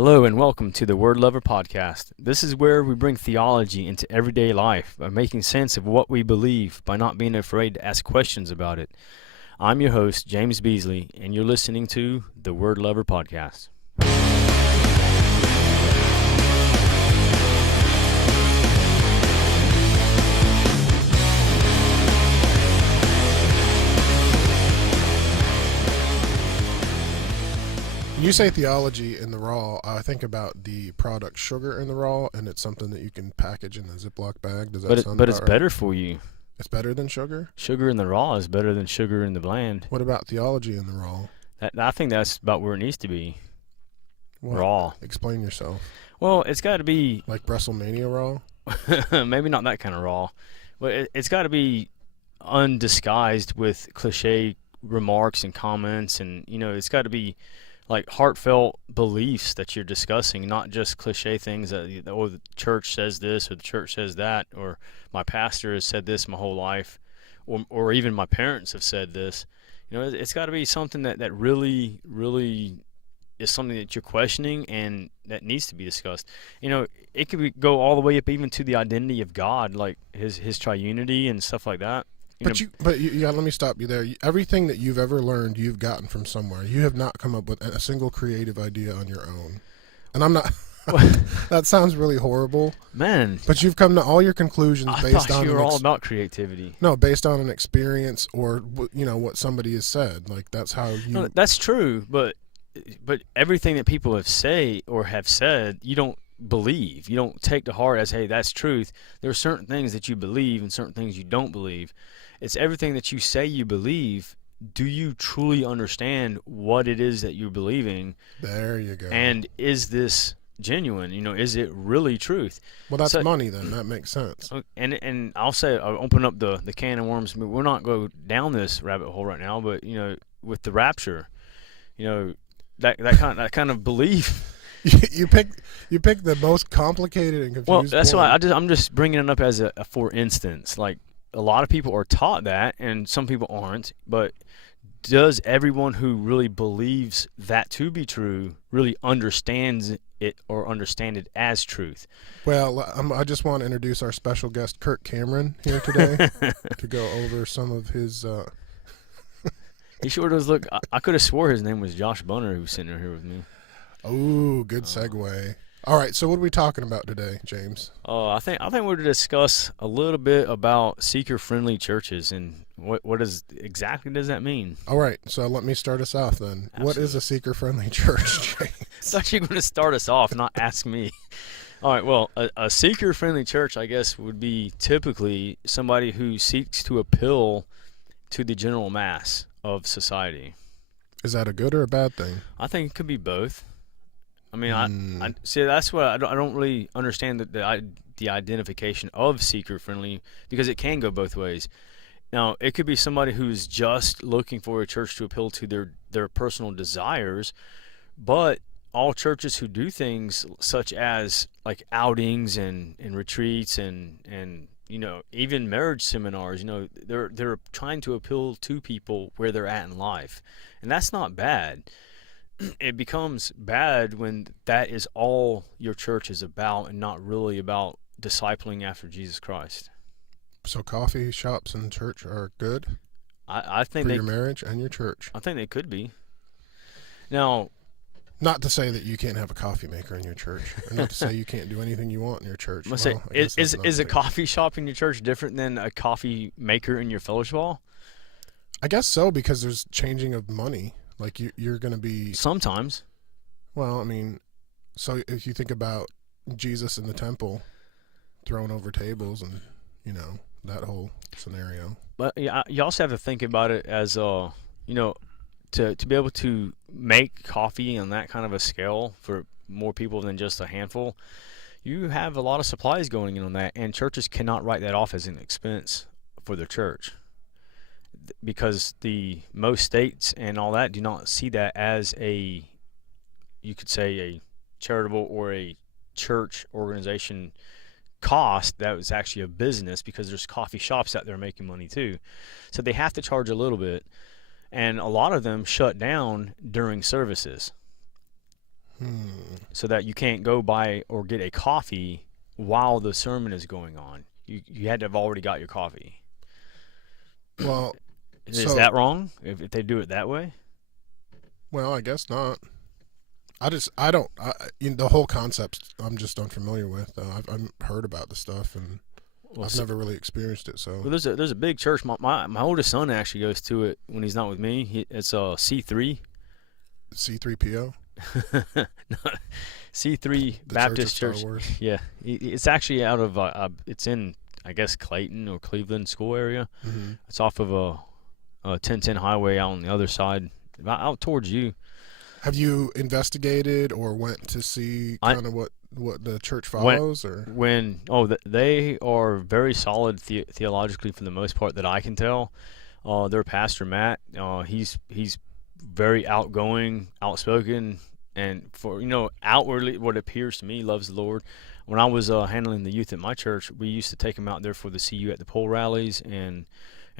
Hello and welcome to the Wordlover podcast. This is where we bring theology into everyday life by making sense of what we believe by not being afraid to ask questions about it. I'm your host, James Beasley, and you're listening to the Wordlover podcast. When you say theology in the raw, I think about the product sugar in the raw, and it's something that you can package in a Ziploc bag. Does that sound But about it's right? better for you. It's better than sugar? Sugar in the raw is better than sugar in the bland. What about theology in the raw? I think that's about where it needs to be. What? Raw. Explain yourself. Well, it's got to be Like WrestleMania raw? maybe not that kind of raw, but it's got to be undisguised with cliche remarks and comments, and it's got to be like heartfelt beliefs that you're discussing, not just cliche things that the church says this or the church says that, or my pastor has said this my whole life, or even my parents have said this. It's got to be something that really is something that you're questioning and that needs to be discussed. It could go all the way up even to the identity of God, like his triunity and stuff like that. But you let me stop you there. Everything that you've ever learned, you've gotten from somewhere. You have not come up with a single creative idea on your own. And I'm not. That sounds really horrible, man. But you've come to all your conclusions I based thought on you were all about creativity. No, based on an experience or what somebody has said. Like that's how you. No, that's true, but everything that people have said, you don't believe. You don't take to heart as, hey, that's truth. There are certain things that you believe and certain things you don't believe. It's everything that you say you believe. Do you truly understand what it is that you're believing? There you go. And is this genuine? Is it really truth? Well, that's money then. That makes sense. And I'll open up the can of worms. We're not going down this rabbit hole right now, but with the rapture, that kind of belief. You pick the most complicated and confused. Well, that's point. why I'm just bringing it up as a for instance. Like a lot of people are taught that, and some people aren't. But does everyone who really believes that to be true really understands it or understand it as truth? Well, I just want to introduce our special guest, Kirk Cameron, here today to go over some of his. He sure does look. I could have swore his name was Josh Bunner, who's sitting here with me. Oh, good segue. All right, so what are we talking about today, James? I think we're going to discuss a little bit about seeker-friendly churches and what exactly does that mean? All right, so let me start us off then. Absolutely. What is a seeker-friendly church, James? I thought you were going to start us off, not ask me. All right, well, a seeker-friendly church, I guess, would be typically somebody who seeks to appeal to the general mass of society. Is that a good or a bad thing? I think it could be both. I mean, I see. That's what I don't really understand the identification of seeker-friendly, because it can go both ways. Now, it could be somebody who's just looking for a church to appeal to their personal desires, but all churches who do things such as like outings and retreats and even marriage seminars, they're trying to appeal to people where they're at in life, and that's not bad. It becomes bad when that is all your church is about and not really about discipling after Jesus Christ. So coffee shops and church are good I think for your marriage and your church. I think they could be. Now, not to say that you can't have a coffee maker in your church, or not to say you can't do anything you want in your church. Is a coffee shop in your church different than a coffee maker in your fellowship hall? I guess so, because there's changing of money. Like you're going to be sometimes. Well, I mean, so if you think about Jesus in the temple throwing over tables and that whole scenario. But yeah, you also have to think about it as to be able to make coffee on that kind of a scale for more people than just a handful. You have a lot of supplies going in on that, and churches cannot write that off as an expense for their church, because the most states and all that do not see that as you could say a charitable or a church organization cost. That was actually a business, because there's coffee shops out there making money too. So they have to charge a little bit, and a lot of them shut down during services. so that you can't go buy or get a coffee while the sermon is going on. You had to have already got your coffee. Well, Is that wrong if they do it that way? well, I guess not. I don't, the whole concept I'm just unfamiliar with. I've heard about the stuff, and Well, I've never really experienced it. So well, there's a big church. My oldest son actually goes to it when he's not with me. It's C3. C3PO, C3 the Baptist Church of Church. Star Wars. Yeah, it's actually out of it's in, I guess, Clayton or Cleveland school area. Mm-hmm. It's off of a 1010 highway out on the other side, out towards you. Have you investigated or went to see kind of what the church follows, They are very solid theologically for the most part that I can tell. Their pastor Matt, he's very outgoing, outspoken, and for outwardly what appears to me loves the Lord. When I was handling the youth at my church, we used to take them out there for the CU at the pole rallies and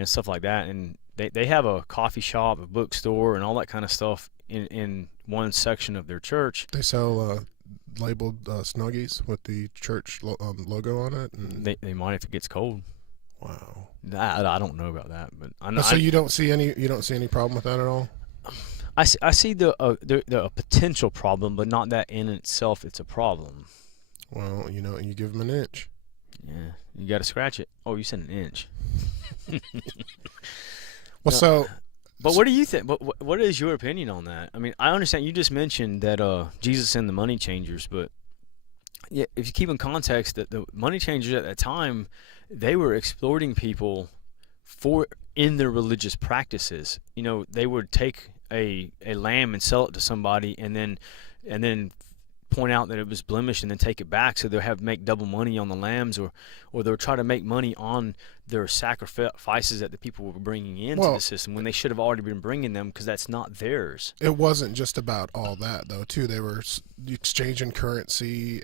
stuff like that, and they have a coffee shop, a bookstore, and all that kind of stuff in one section of their church. They sell labeled Snuggies with the church logo on it. And They might if it gets cold. wow. I don't know about that, but I know. So you don't see any problem with that at all? I see the potential problem, but not that in itself it's a problem. Well, you give them an inch. Yeah, you got to scratch it. Oh, you said an inch. Well, No. But what do you think? What is your opinion on that? I mean, I understand you just mentioned that Jesus and the money changers, but yeah, if you keep in context that the money changers at that time, they were exploiting people in their religious practices. They would take a lamb and sell it to somebody, and then point out that it was blemished and then take it back, so they'll make double money on the lambs, or they'll try to make money on their sacrifices that the people were bringing into the system when they should have already been bringing them, because that's not theirs. It wasn't just about all that though, too. They were exchanging currency.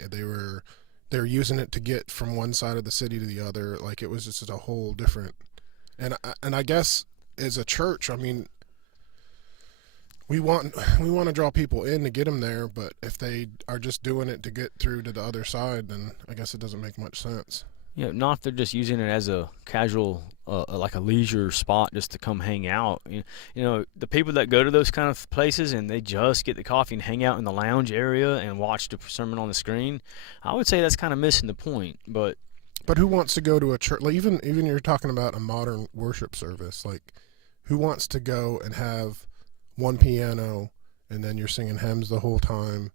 They're using it to get from one side of the city to the other. Like, it was just a whole different. And I guess as a church, I mean, we want to draw people in to get them there, but if they are just doing it to get through to the other side, then I guess it doesn't make much sense. Yeah, not if they're just using it as a casual, like a leisure spot just to come hang out. The people that go to those kind of places and they just get the coffee and hang out in the lounge area and watch the sermon on the screen, I would say that's kind of missing the point. But who wants to go to a church? Like, even you're talking about a modern worship service. Like, who wants to go and have one piano and then you're singing hymns the whole time?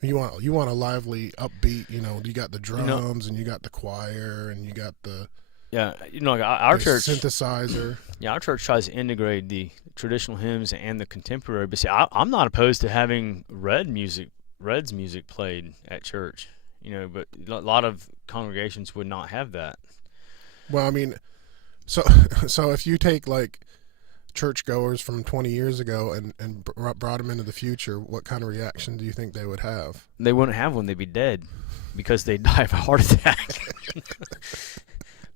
You want a lively, upbeat. You got the drums and you got the choir and you got the our church synthesizer. Yeah, our church tries to integrate the traditional hymns and the contemporary. But see, I'm not opposed to having Red's music played at church. But a lot of congregations would not have that. Well, I mean, so if you take like churchgoers from 20 years ago and brought them into the future, what kind of reaction do you think they would have? They wouldn't have one. They'd be dead because they'd die of a heart attack.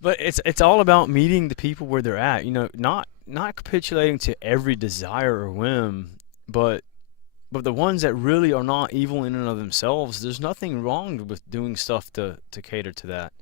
But it's all about meeting the people where they're at. Not capitulating to every desire or whim, but the ones that really are not evil in and of themselves. There's nothing wrong with doing stuff to cater to that.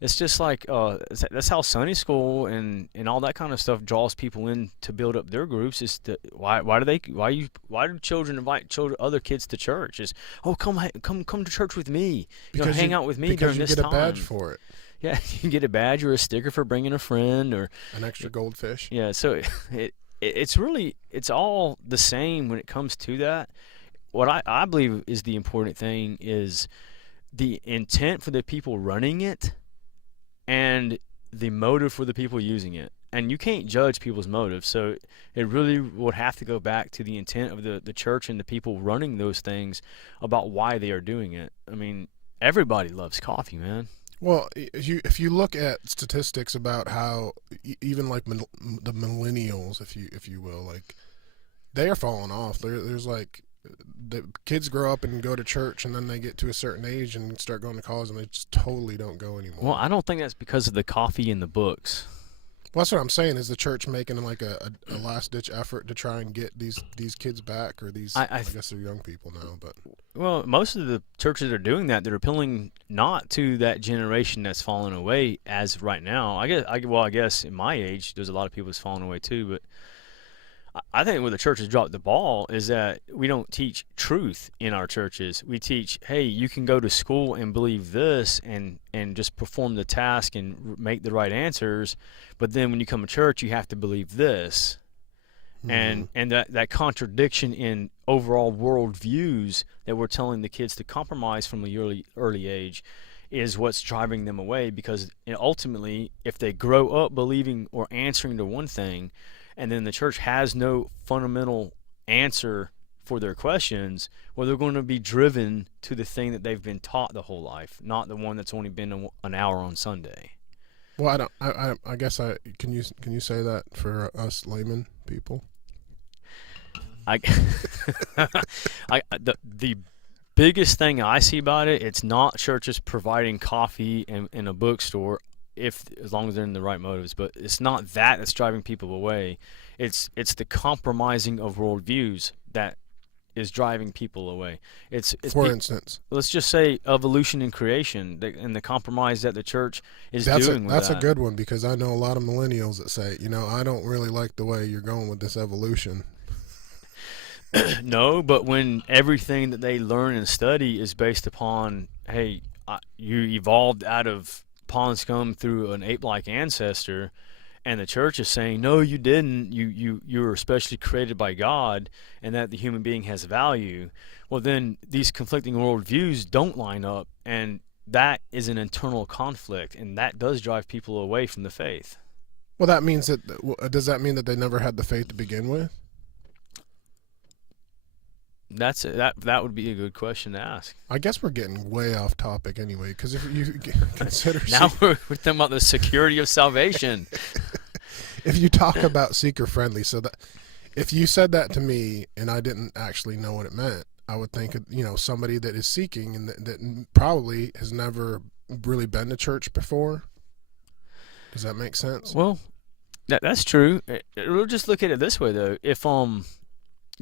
It's just like that's how Sunday school and all that kind of stuff draws people in to build up their groups. Is why do children invite other kids to church? Is come to church with me, hang out with me during this time. Because you get a badge for it. Yeah, you can get a badge or a sticker for bringing a friend or an extra goldfish. Yeah, so it's all the same when it comes to that. What I believe is the important thing is the intent for the people running it and the motive for the people using it. And you can't judge people's motives, so it really would have to go back to the intent of the church and the people running those things about why they are doing it. I mean, everybody loves coffee, man. Well, if you look at statistics about how even like the millennials, if you will, like, they are falling off. There's like, the kids grow up and go to church, and then they get to a certain age and start going to college, and they just totally don't go anymore. Well, I don't think that's because of the coffee and the books. Well, that's what I'm saying. Is the church making like a last ditch effort to try and get these kids back, or these? I guess they're young people now, but Well, most of the churches are doing that. They're appealing not to that generation that's fallen away as right now. I guess in my age, there's a lot of people that's fallen away too. But I think where the church has dropped the ball is that we don't teach truth in our churches. We teach, hey, you can go to school and believe this and just perform the task and make the right answers, but then when you come to church, you have to believe this. And that contradiction in overall worldviews that we're telling the kids to compromise from the early age is what's driving them away, because ultimately, if they grow up believing or answering to one thing, and then the church has no fundamental answer for their questions, well, they're going to be driven to the thing that they've been taught the whole life, not the one that's only been an hour on Sunday. Well, I guess can you say that for us layman people? The biggest thing I see about it, it's not churches providing coffee in a bookstore, as long as they're in the right motives, but it's not that's driving people away. It's the compromising of worldviews that is driving people away. For instance, let's just say evolution and creation, and the compromise that the church is doing with that. That's a good one, because I know a lot of millennials that say, I don't really like the way you're going with this evolution. No, but when everything that they learn and study is based upon, hey, you evolved out of pond scum through an ape-like ancestor, and the church is saying, no, you didn't. You were especially created by God, and that the human being has value. Well, then these conflicting worldviews don't line up, and that is an internal conflict, and that does drive people away from the faith. Well, that means does that mean that they never had the faith to begin with? That would be a good question to ask. I guess we're getting way off topic anyway, because if you consider now we're talking about the security of salvation. If you talk about seeker friendly, so that if you said that to me and I didn't actually know what it meant, I would think somebody that is seeking and that probably has never really been to church before. Does that make sense? Well, that's true. We'll just look at it this way though. If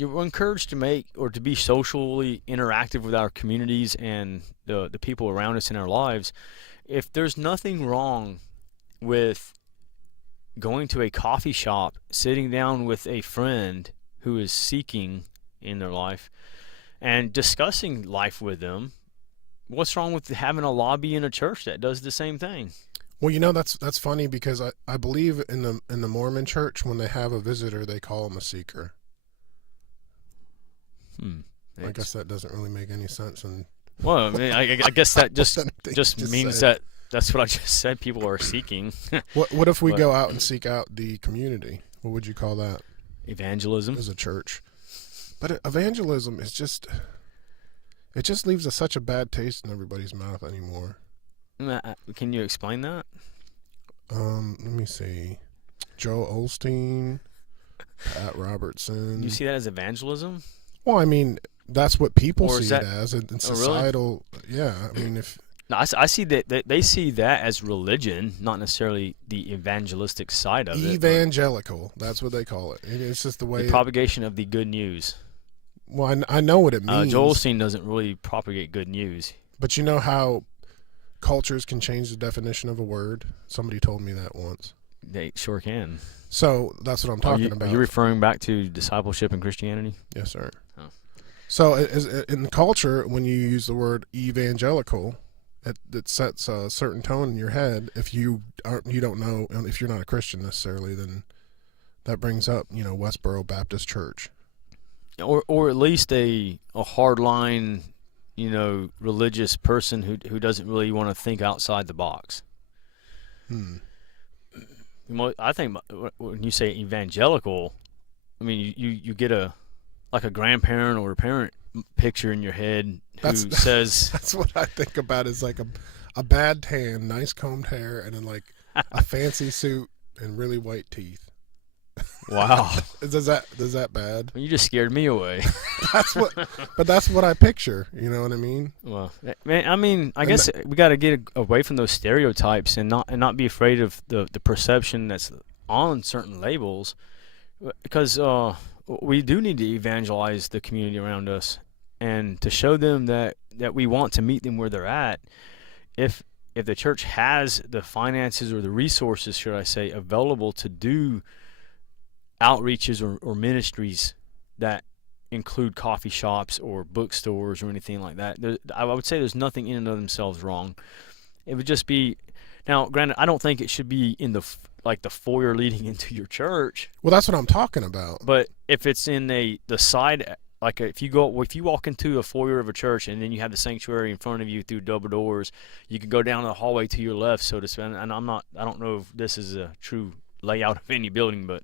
you're encouraged to make or to be socially interactive with our communities and the people around us in our lives, if there's nothing wrong with going to a coffee shop, sitting down with a friend who is seeking in their life, and discussing life with them, what's wrong with having a lobby in a church that does the same thing? Well, that's funny, because I believe in the Mormon church, when they have a visitor, they call them a seeker. I guess that doesn't really make any sense. Well, I mean, I guess that just means that that's what I just said. People are seeking. What if we go out and seek out the community? What would you call that? Evangelism. As a church. But evangelism is it just leaves such a bad taste in everybody's mouth anymore. Can you explain that? Let me see. Joel Osteen, Pat Robertson. You see that as evangelism? Well, I mean, that's what people see it as, and societal. Oh, really? Yeah, I mean, No, I see that they see that as religion, not necessarily the evangelistic side of it. Evangelical, that's what they call it. It's just the way the propagation of the good news. Well, I know what it means. Joel Osteen doesn't really propagate good news. But you know how cultures can change the definition of a word? Somebody told me that once. They sure can. So that's what I'm talking about. Are you referring back to discipleship in Christianity? Yes, sir. Oh. So in culture, when you use the word evangelical, it sets a certain tone in your head. If you don't know, if you're not a Christian necessarily, then that brings up, Westboro Baptist Church. Or at least a hardline, religious person who doesn't really want to think outside the box. I think when you say evangelical, I mean you get a grandparent or a parent picture in your head who says that's what I think about, is like a bad tan, nice combed hair, and then like a fancy suit and really white teeth. Wow. Is that bad? You just scared me away. That's what I picture. You know what I mean? Well, man, I mean, I guess we got to get away from those stereotypes and not be afraid of the perception that's on certain labels, because we do need to evangelize the community around us, and to show them that we want to meet them where they're at. If the church has the finances or the resources, should I say, available to do outreaches or ministries that include coffee shops or bookstores or anything like that, I would say there's nothing in and of themselves wrong. It would just be, now granted, I don't think it should be in the foyer leading into your church. Well, that's what I'm talking about. But if it's in the side, like if you walk into a foyer of a church and then you have the sanctuary in front of you through double doors, you can go down the hallway to your left, so to speak. And I don't know if this is a true layout of any building, but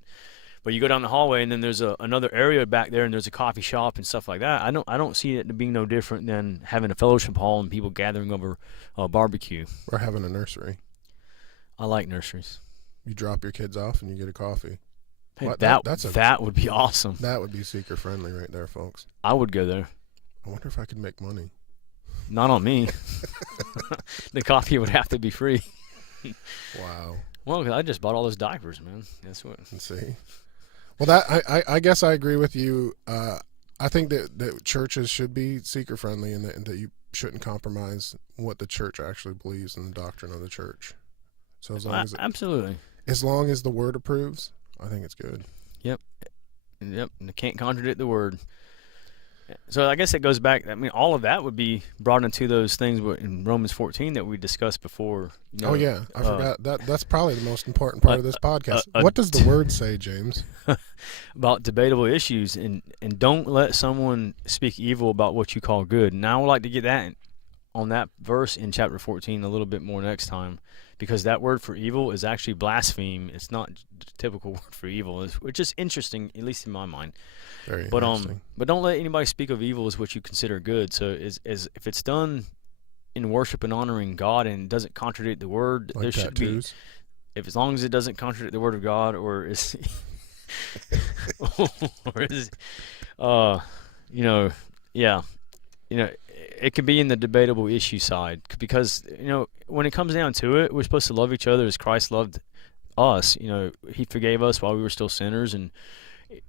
you go down the hallway and then there's another area back there and there's a coffee shop and stuff like that. I don't see it being no different than having a fellowship hall and people gathering over barbecue. Or having a nursery. I like nurseries. You drop your kids off and you get a coffee. Hey, that would be awesome. That would be seeker friendly right there, folks. I would go there. I wonder if I could make money. Not on me. The coffee would have to be free. Wow. Well, I just bought all those diapers, man. That's what. Let's see. Well, I guess I agree with you. I think that churches should be seeker friendly, and that you shouldn't compromise what the church actually believes in the doctrine of the church. So absolutely. As long as the word approves, I think it's good. Yep. And it can't contradict the word. So I guess it goes back. I mean, all of that would be brought into those things in Romans 14 that we discussed before. You know, oh yeah, I forgot that. That's probably the most important part of this podcast. What does the word say, James? About debatable issues, and don't let someone speak evil about what you call good. And I would like to get that on that verse in chapter 14 a little bit more next time, because that word for evil is actually blaspheme. It's not the typical word for evil, which is interesting, at least in my mind. Very interesting. But don't let anybody speak of evil as what you consider good. So if it's done in worship and honoring God and doesn't contradict the word, like there should tattoos. be. If as long as it doesn't contradict the word of God, or is, it could be in the debatable issue side, because when it comes down to it, we're supposed to love each other as Christ loved us. He forgave us while we were still sinners, and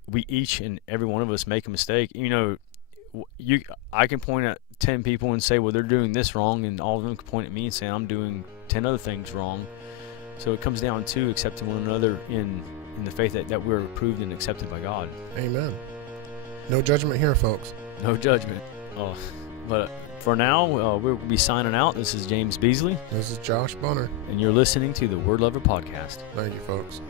we each and every one of us make a mistake. I can point at 10 people and say, well, they're doing this wrong, and all of them can point at me and say I'm doing 10 other things wrong. So it comes down to accepting one another in the faith that we're approved and accepted by God. Amen. No judgment here, folks. No judgment. But for now, we'll be signing out. This is James Beasley. This is Josh Bunner. And you're listening to the Wordlover podcast. Thank you, folks.